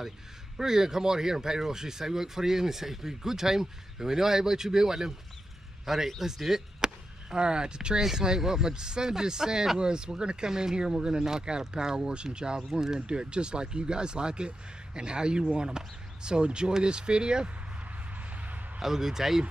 party. We're going to come on here and pay Ross's sidewalk for you and say it'll be a good time, and we know how about you being with them. Alright, let's do it. Alright, to translate what my son just said was, we're going to come in here and we're going to knock out a power washing job. And we're going to do it just like you guys like it and how you want them. So enjoy this video. Have a good time.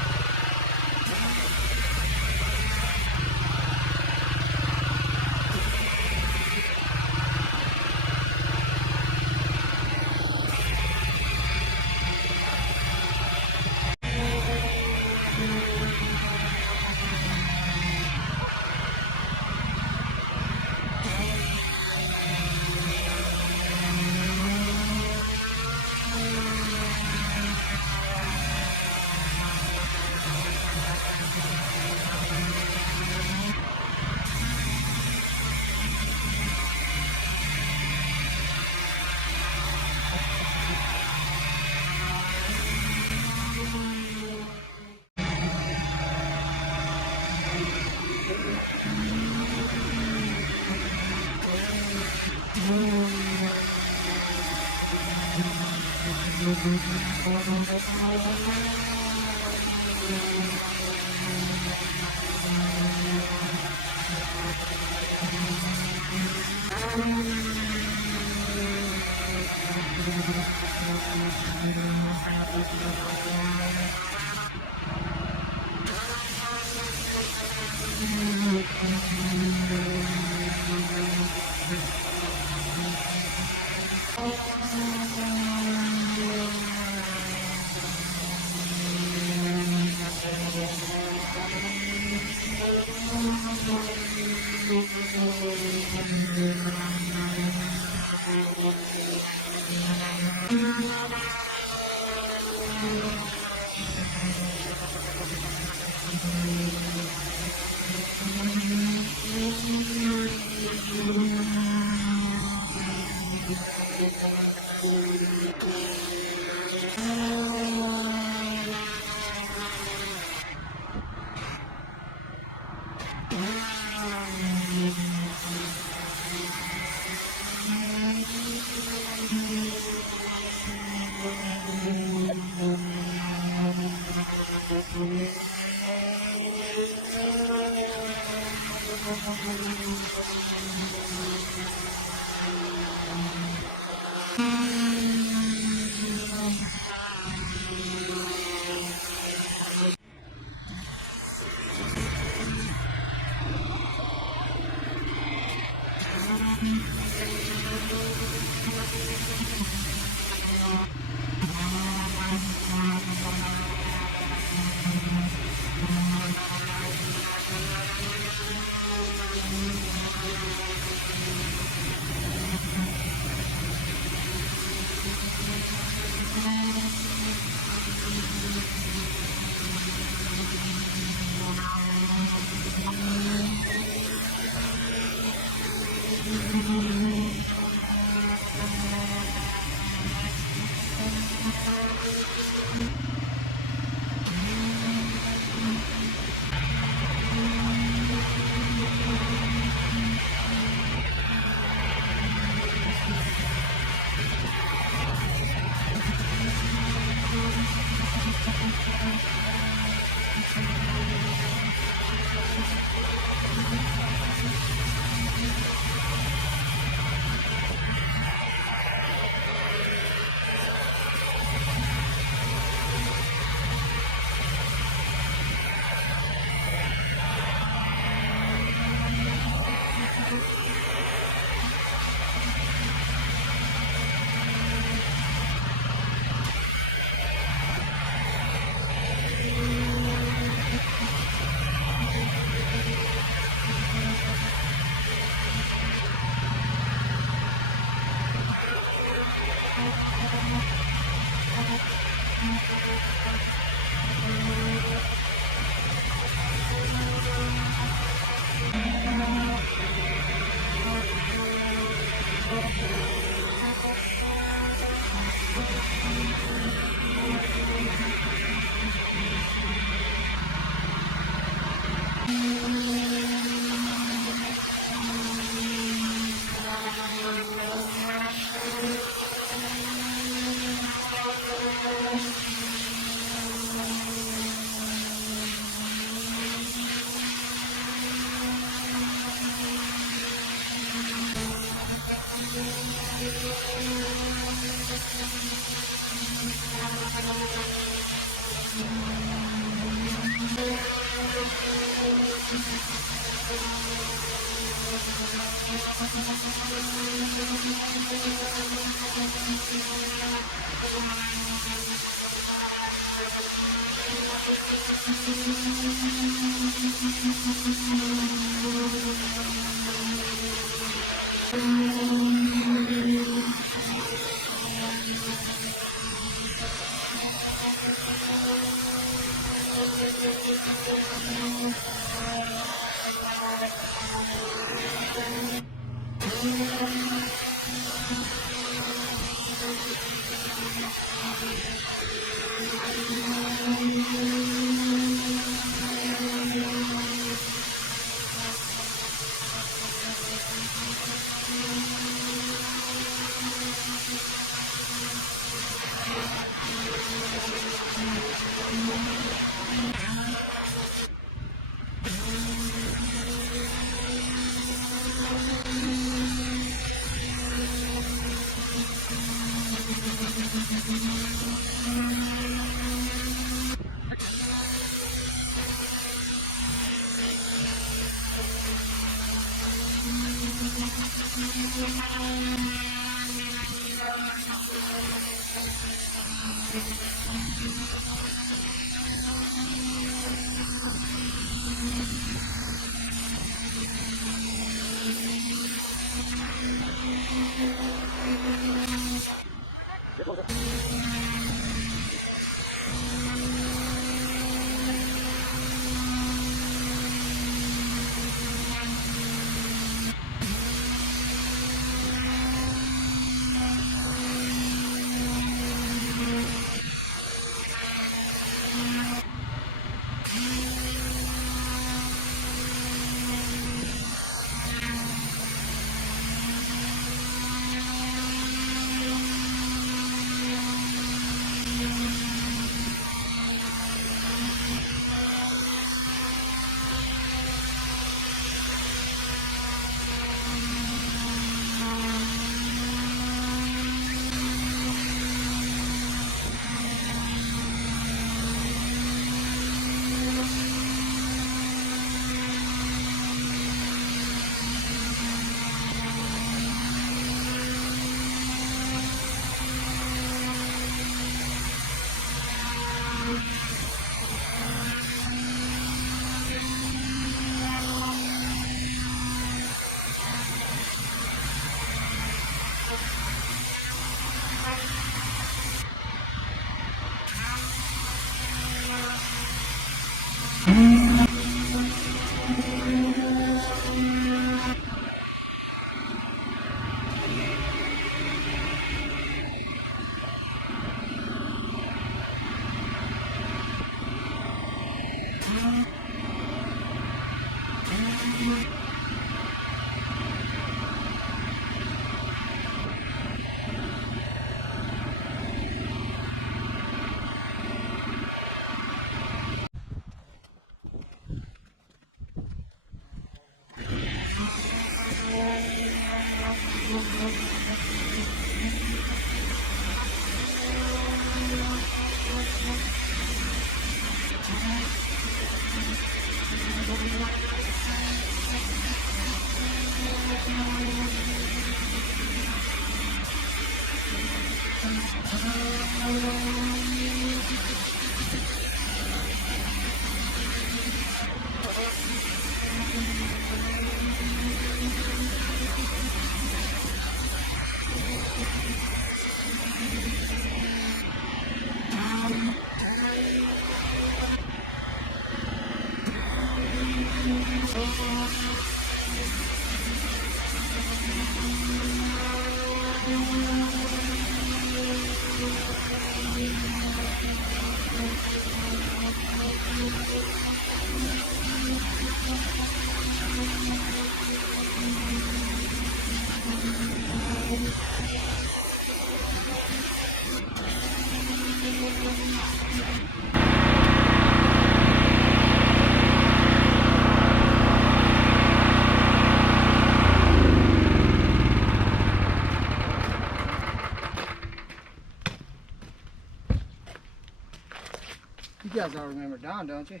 You guys all remember Dawn, don't you?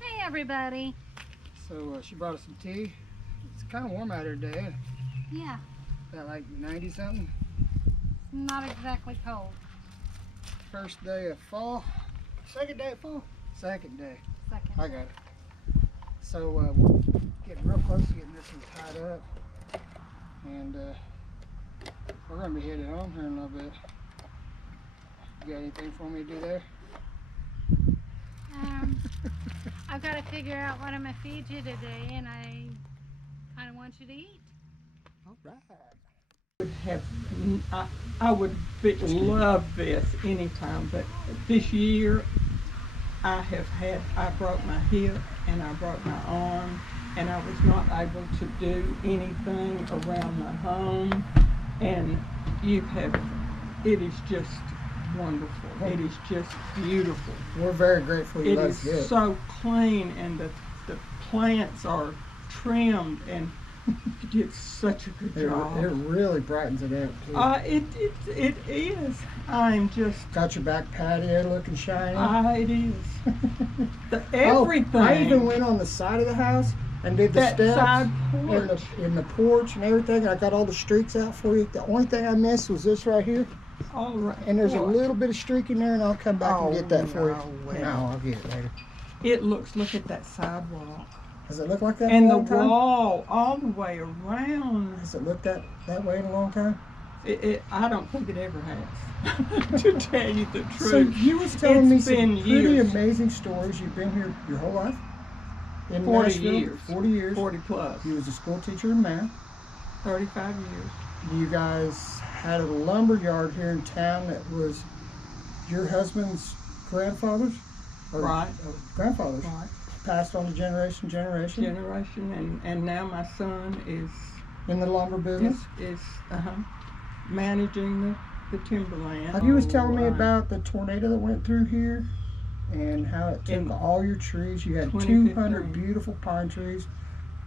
Hey, everybody. So she brought us some tea. It's kind of warm out here today. Yeah, About like 90 something. not exactly cold. First day of fall. Second day of fall. Second day. Second. I got it. So we're getting real close to getting this one tied up, and we're gonna be headed home here in a little bit. You got anything for me to do there? I've got to figure out what I'm going to feed you today, and I kind of want you to eat. All right. I would love this anytime, but this year I broke my hip and I broke my arm, and I was not able to do anything around the home, and it is just wonderful. It is just beautiful. We're very grateful you It let is us do it. so clean, and the plants are trimmed, and you did such a good job. It really brightens it up too. It is. I'm just. Got your back patio looking shiny. It is. Everything. Oh, I even went on the side of the house and did the That steps side porch. and the porch and everything. I got all the streaks out for you. The only thing I missed was this right here. all around. And there's a Boy, little bit of streak in there, and I'll come back and get that for you. no, well. No, I'll get it later. It looks, look at that sidewalk. Does it look like that And in a the long time? wall all the way around. Has it looked that way in a long time? I don't think it ever has, to tell you the truth. So you was telling me It's some been pretty years. amazing stories. You've been here your whole life? In 40 Nashville? years. 40 years. 40 plus. You was a school teacher in math. 35 years. You guys had a lumber yard here in town that was your husband's grandfather's? Or, Right. Grandfather's. Right. Passed on to generation. Generation, and now my son is In the lumber business? managing the timberland. You was telling me Right. about the tornado that went through here and how it took In all your trees. You had 2015. 200 beautiful pine trees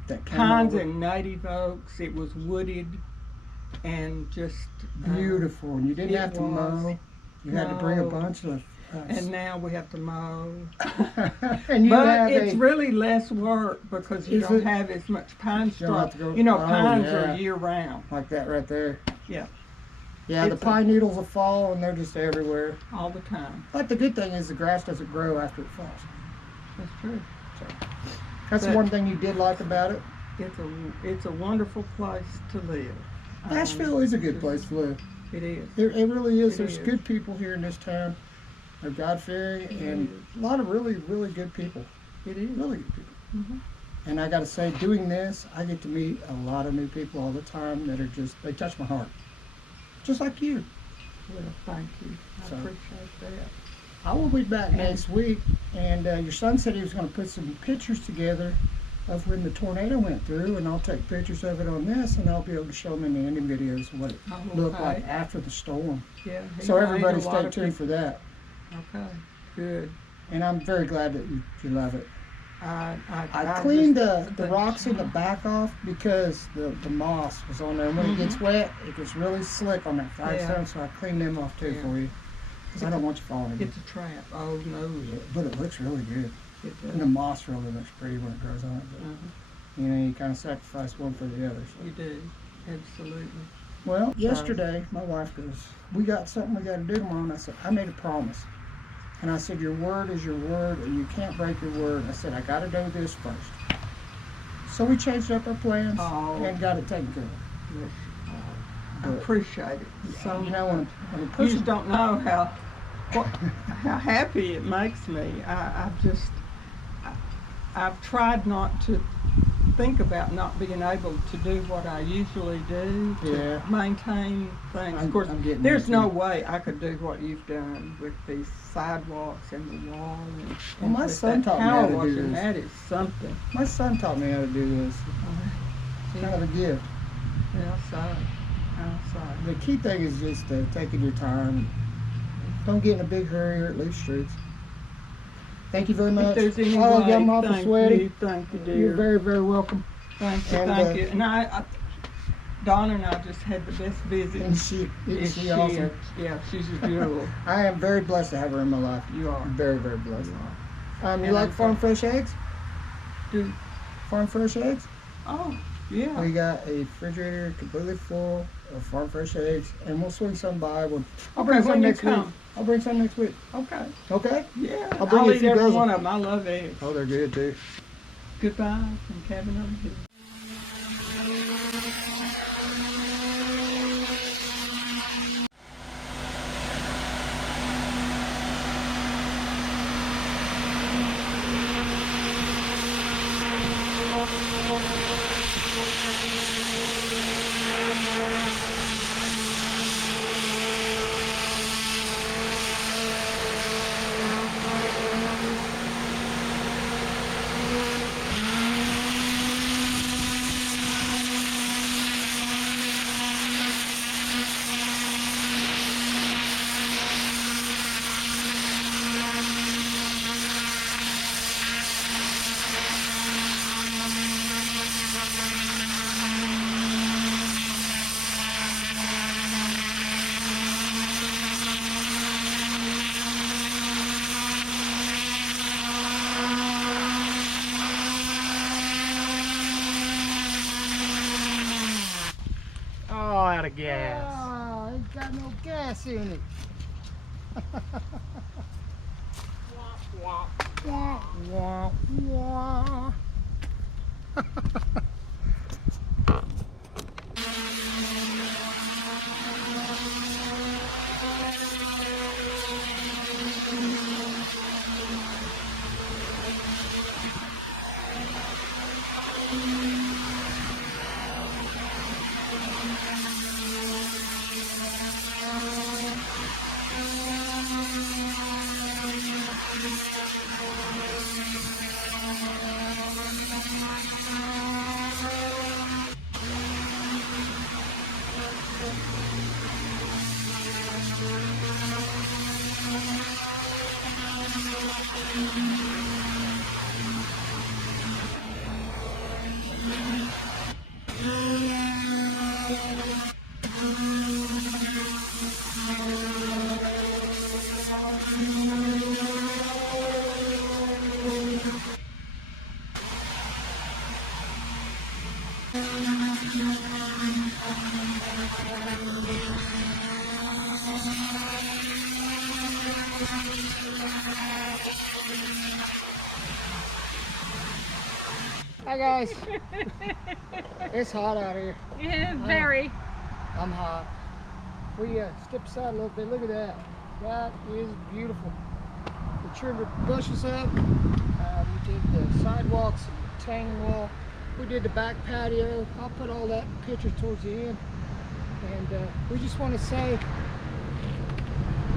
that came Pines over. and native oaks. It was wooded and just Beautiful. And you didn't it have to was. mow. You had to bring a No. bunch of And now we have to mow. and you But have it's a, really less work because you Is don't it? have as much pine You don't have straw. to go- You know, oh, pines yeah. are year round, like that right there. Yeah. Yeah, the It's a- pine needles will fall and they're just everywhere. all the time. But the good thing is the grass doesn't grow after it falls. That's true. That's the But- one thing you did like about it. It's a wonderful place to live. Nashville is a good place to live. It is. It really is. It There's is. good people here in this town. They're God-fearing and a lot of really, really good people. It is. Really good people. Mhm. And I got to say, doing this, I get to meet a lot of new people all the time that are just, they touch my heart. Just like you. Well, thank you. I So- appreciate that. I will be back And- next week, and your son said he was going to put some pictures together of when the tornado went through, and I'll take pictures of it on this, and I'll be able to show them in the ending videos of what it Oh, looked okay. like after the storm. Yeah. he So made everybody a lot stay of tuned for that. Okay. Good. And I'm very glad that you love it. I I cleaned just- the rocks in the back off because the moss was on there. And when it gets wet, it gets really slick on that flagstone, Yeah. so I cleaned them off too Yeah. for you. Because I don't want you falling again. It's a trap. Oh no. But it looks really good. It And the moss really looks pretty when it grows on it. But, Uh-huh. you know, you kind of sacrifice one for the other. So. You do. Absolutely. Well, yesterday, my wife goes, we got something we got to do tomorrow. And I said, I made a promise. And I said, your word is your word, and you can't break your word. I said, I got to do this first. So we changed up our plans Oh. and got it taken care of. Yes. I But, appreciate it so you know, when much. a You person, just don't know how happy it makes me. I've tried not to think about not being able to do what I usually do to Yeah. maintain things. I'm- Of course, I'm getting there's there, no too. way I could do what you've done with these sidewalks and the wall. Well, my with son that taught me power how to do washing. this. That is something. my son taught me how to do this. Kind of a gift. Yeah, sorry. I'm sorry. The key thing is just taking your time. Don't get in a big hurry or it leaves streaks. Thank you very If much. there's any Oh, way, I'm awful thank sweaty. you, dear. You're very, very welcome. Thank you, And, thank you. And I Donna and I just had the best visit. And she, Yes, isn't she awesome? Yeah, she's a jewel. I am very blessed to have her in my life. You are. Very, very blessed. You are. You And like I'm farm fresh eggs? Do, Farm fresh eggs? oh, yeah. We got a refrigerator completely full of farm fresh eggs, and we'll swing some by. I'll bring Okay, some when you next week. come. I'll bring some next week. Okay. Okay? Yeah. I'll bring you a eat few every dozen. one of them. I love eggs. Oh, they're good too. Goodbye from Cabin on the Hill. got no gas in it. Wah, wah, wah, wah. Hi guys. It's hot out here. Yeah, very. I'm hot. We stepped aside a little bit. Look at that. That is beautiful. We trimmed the bushes up. We did the sidewalks and the retaining wall. We did the back patio. I'll put all that in pictures towards the end. And we just want to say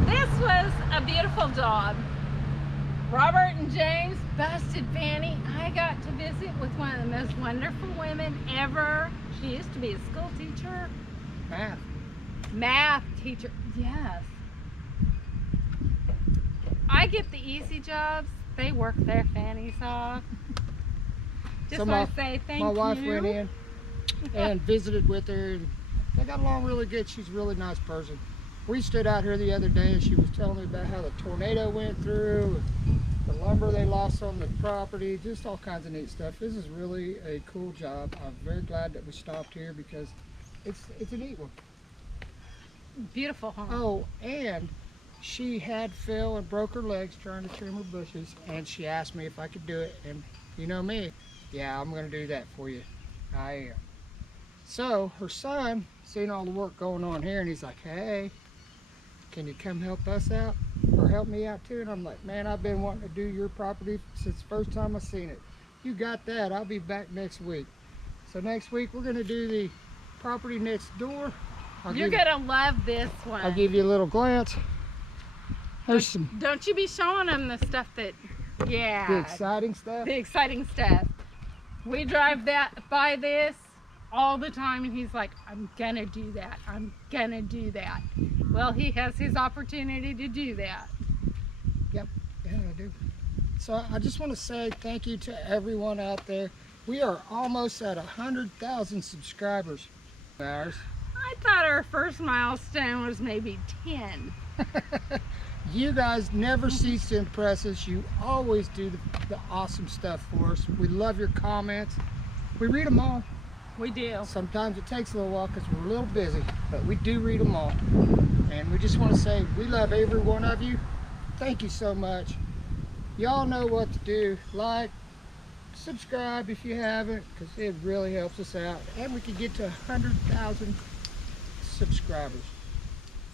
This was a beautiful job. Robert and James busted Fanny. I got to visit with one of the most wonderful women ever. She used to be a school teacher. Math teacher, yes. I get the easy jobs. They work their fannies off. Just So want to say thank you. my wife went in and visited with her. They got along really good. She's a really nice person. We stood out here the other day and she was telling me about how the tornado went through, the lumber they lost on the property, just all kinds of neat stuff. This is really a cool job. I'm very glad that we stopped here because it's a neat one. Beautiful home. Oh, and she had fell and broke her legs trying to trim her bushes, and she asked me if I could do it, and you know me, yeah, I'm gonna do that for you. I am. So her son seen all the work going on here, and he's like, hey, can you come help us out or help me out too? And I'm like, man, I've been wanting to do your property since the first time I seen it. You got that. I'll be back next week. So next week we're gonna do the property next door. You're gonna love this one. I'll give you a little glance. There's some Don't you be showing them the stuff that, yeah. the exciting stuff. The exciting stuff. We drive by this all the time and he's like, I'm gonna do that. I'm gonna do that. Well, he has his opportunity to do that. Yep, yeah, I do. So I just want to say thank you to everyone out there. We are almost at 100,000 subscribers. Ours. I thought our first milestone was maybe 10. You guys never cease to impress us. You always do the awesome stuff for us. We love your comments. We read them all. We do. Sometimes it takes a little while because we're a little busy, but we do read them all. And we just want to say we love every one of you. Thank you so much. Y'all know what to do. Like, subscribe if you haven't, because it really helps us out. And we can get to 100,000 subscribers.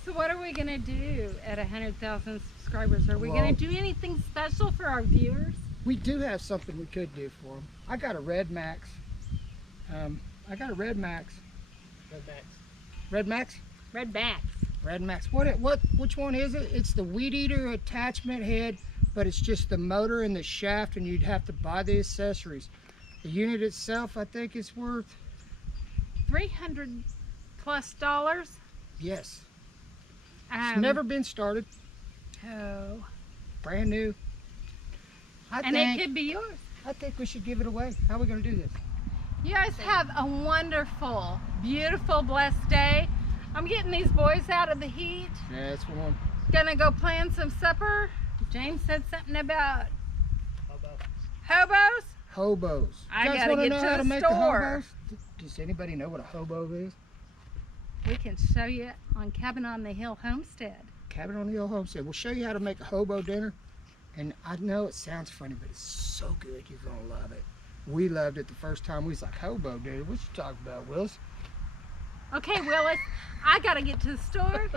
So what are we gonna do at 100,000 subscribers? Are we Well, gonna do anything special for our viewers? We do have something we could do for them. I got a Red Max. I got a Red Max. Red Max? Red backs. Red Max. Which one is it? It's the weed eater attachment head, but it's just the motor and the shaft, and you'd have to buy the accessories. The unit itself, I think, is worth $300+. yes. It's never been started. Oh. Brand new. And it could be yours. I think we should give it away. How are we going to do this? You guys have a wonderful, beautiful, blessed day. I'm getting these boys out of the heat. Yeah, that's one. Gonna go plan some supper. James said something about hobos. Hobos. I You guys gotta wanna get know to how the to make the store. hobos? Does anybody know what a hobo is? we can show you on Cabin on the Hill Homestead. Cabin on the Hill Homestead. We'll show you how to make a hobo dinner. And I know it sounds funny, but it's so good. You're going to love it. We loved it the first time. We was like, hobo dinner? What you talking about, Willis? Okay, Willis, I got to get to the store.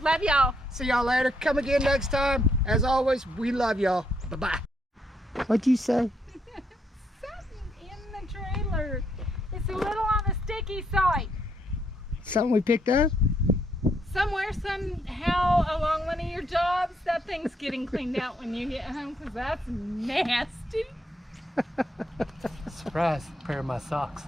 Love y'all. See y'all later. Come again next time. As always, we love y'all. Bye-bye. What'd you say? Something in the trailer. It's a little on the sticky side. Something we picked up? Somewhere, somehow, along one of your jobs, that thing's getting cleaned out when you get home, because that's nasty. Surprise, pair of my socks.